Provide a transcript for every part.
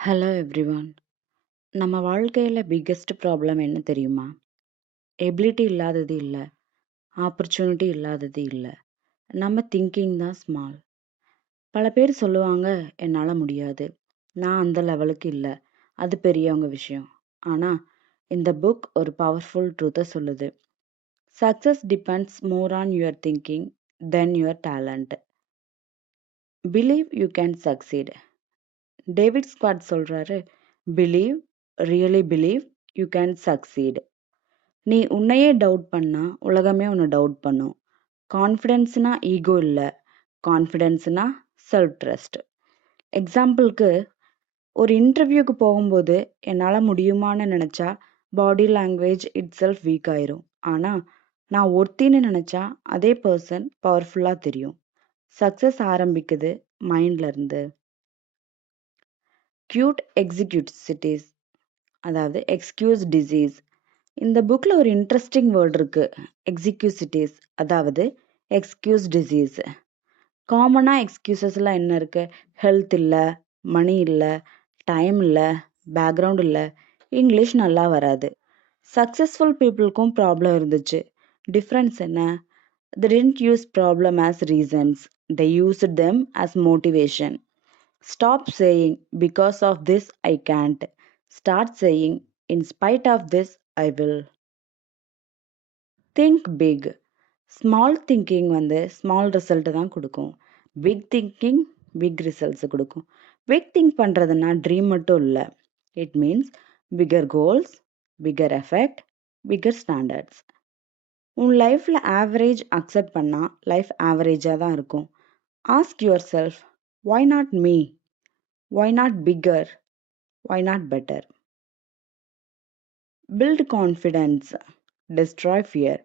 Hello everyone. நம்ம வாழ்க்கையில biggest problem என்ன தெரியுமா? எபிலிட்டி இல்லாதது இல்ல. ஆப்பர்ச்சுனிட்டி இல்லாதது இல்ல. நம்ம திங்கிங் தான் ஸ்மால். பல பேர் சொல்லுவாங்க, என்னால முடியாது. நான் அந்த லெவலுக்கு இல்ல. அது பெரியவங்க விஷயம். ஆனா, இந்த புக் ஒரு பவர்ஃபுல் ட்ரூத்த சொல்லுது. Success depends more on your thinking than your talent. Believe you can succeed. David Schwartz சொல்றாரு, believe, really believe you can succeed. நீ உன்னையே டவுட் பண்ணா, உலகமே உன்னை டவுட் பண்ணும். கான்ஃபிடென்ஸ்னா ஈகோ இல்ல. கான்ஃபிடென்ஸ்னா செல்ஃப் ட்ரஸ்ட். எக்ஸாம்பிளுக்கு, ஒரு இன்டர்வியூக்கு போகும்போது என்னால முடியுமான்னு நினைச்சா body language it self week ஆயிரும். ஆனா நான் ஒருத்தின்னு நினைச்சா அதே பர்சன் பவர்ஃபுல்லா தெரியும். சக்சஸ் ஆரம்பிக்குது மைண்ட்ல இருந்து. கியூட் எக்ஸிக்யூட்டிவிட்டிஸ், அதாவது எக்ஸ்கியூஸ் டிசீஸ். இந்த புக்ல ஒரு இன்ட்ரெஸ்டிங் வேர்ட் இருக்கு. எக்ஸிக்யூசிட்டிஸ், அதாவது எக்ஸ்கியூஸ் டிசீஸ். காமனா எக்ஸ்கியூசஸ்லாம் என்ன இருக்கு? ஹெல்த் இல்ல, மணி இல்ல, டைம் இல்ல, பேக்ரவுண்ட் இல்ல, இங்கிலீஷ் நல்லா வராது. சக்சஸ்ஃபுல் பீப்புளுக்கும் ப்ராப்ளம் இருந்துச்சு. டிஃப்ரென்ஸ் என்ன? they didn't use problem as reasons, they used them as motivation. Stop saying because of this I can't, start saying in spite of this I will. Think big. Small thinking வந்து small result தான் கொடுக்கும். Big thinking big results கொடுக்கும். Big think பண்ணுறதுன்னா dream மட்டும் இல்லை. It means bigger goals, bigger effect, bigger standards. உன் லைஃப்பில் average accept பண்ணால் லைஃப் ஆவரேஜாக தான் இருக்கும். Ask yourself, why not me? Why not bigger? Why not better? Build confidence, destroy fear.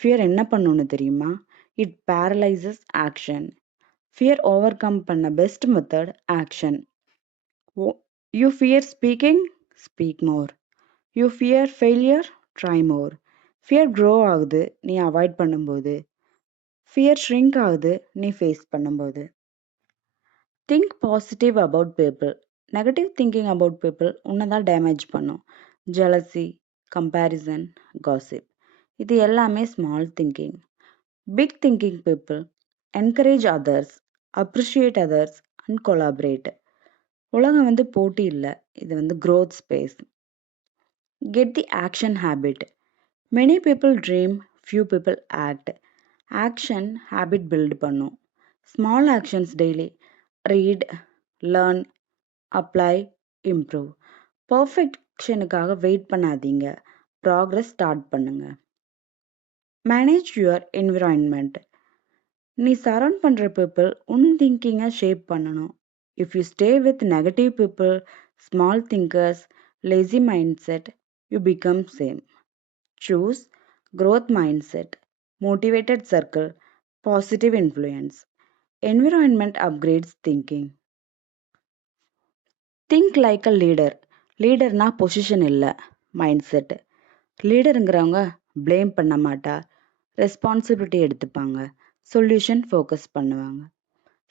Fear என்ன பண்ணுன்னு தெரியுமா? It paralyses action. Fear overcome பண்ண best method action. You fear speaking, speak more. You fear failure, try more. Fear grow ஆகுது நீ avoid பண்ணும்போது. Fear shrink ஆகுது நீ face பண்ணும்போது. Think positive about people. Negative thinking about people உன்னை தான் damage பண்ணும். ஜெலசி, கம்பேரிசன், காசிப், இது எல்லாமே small thinking. Big thinking people encourage others, appreciate others and collaborate. உலகம் வந்து போட்டி இல்லை, இது வந்து growth space. Get the action habit. Many people dream, few people act. Action habit build பண்ணும். Small actions daily. Read, learn, apply, improve. பர்ஃபெக்ஷனுக்காக wait பண்ணாதீங்க, progress start பண்ணுங்க. Manage your environment. நீ சரௌண்ட் பண்ணுற பீப்புள் உன் திங்கிங்கை ஷேப் பண்ணணும். If you stay with negative people, small thinkers, lazy mind set, you become same. Choose growth mindset, motivated circle, positive influence. Environment upgrades thinking. Think like a leader. லீடர்னா position இல்லை, mind set. லீடருங்கிறவங்க blame பண்ண மாட்டா, responsibility எடுத்துப்பாங்க, solution focus பண்ணுவாங்க.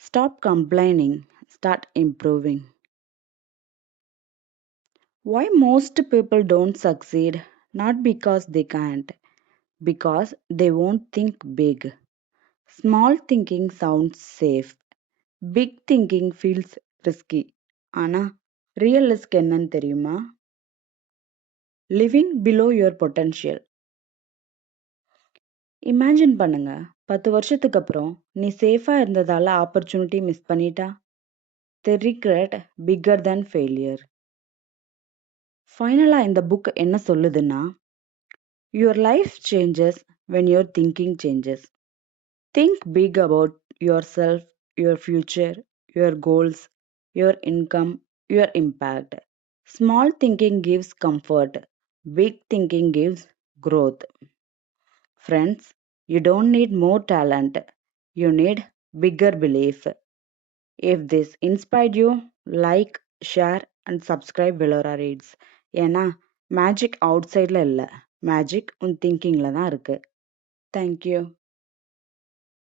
Stop complaining, start improving. Why most people don't succeed? Not because they can't, because they won't think big. Small thinking sounds safe. Big thinking feels risky. ஆனா real risk என்னன்னு தெரியுமா? Living below your potential. Imagine பண்ணுங்க, 10 வருஷத்துக்கு அப்புறம் நீ சேஃபா இருந்ததால opportunity miss பண்ணிட்டா. தி ரிக்ரெட் பிக்கர் than ஃபெயிலியர். ஃபைனலா இந்த புக் என்ன சொல்லுதுன்னா, your life changes when your thinking changes. Think big about yourself, your future, your goals, your income, your impact. Small thinking gives comfort, big thinking gives growth. Friends, you don't need more talent, you need bigger belief. If this inspired you, like, share and subscribe Velora Reads. ஏன்னா magic out சைடில் இல்லை, magic உன் திங்கிங்கில் தான் இருக்குது. Thank you.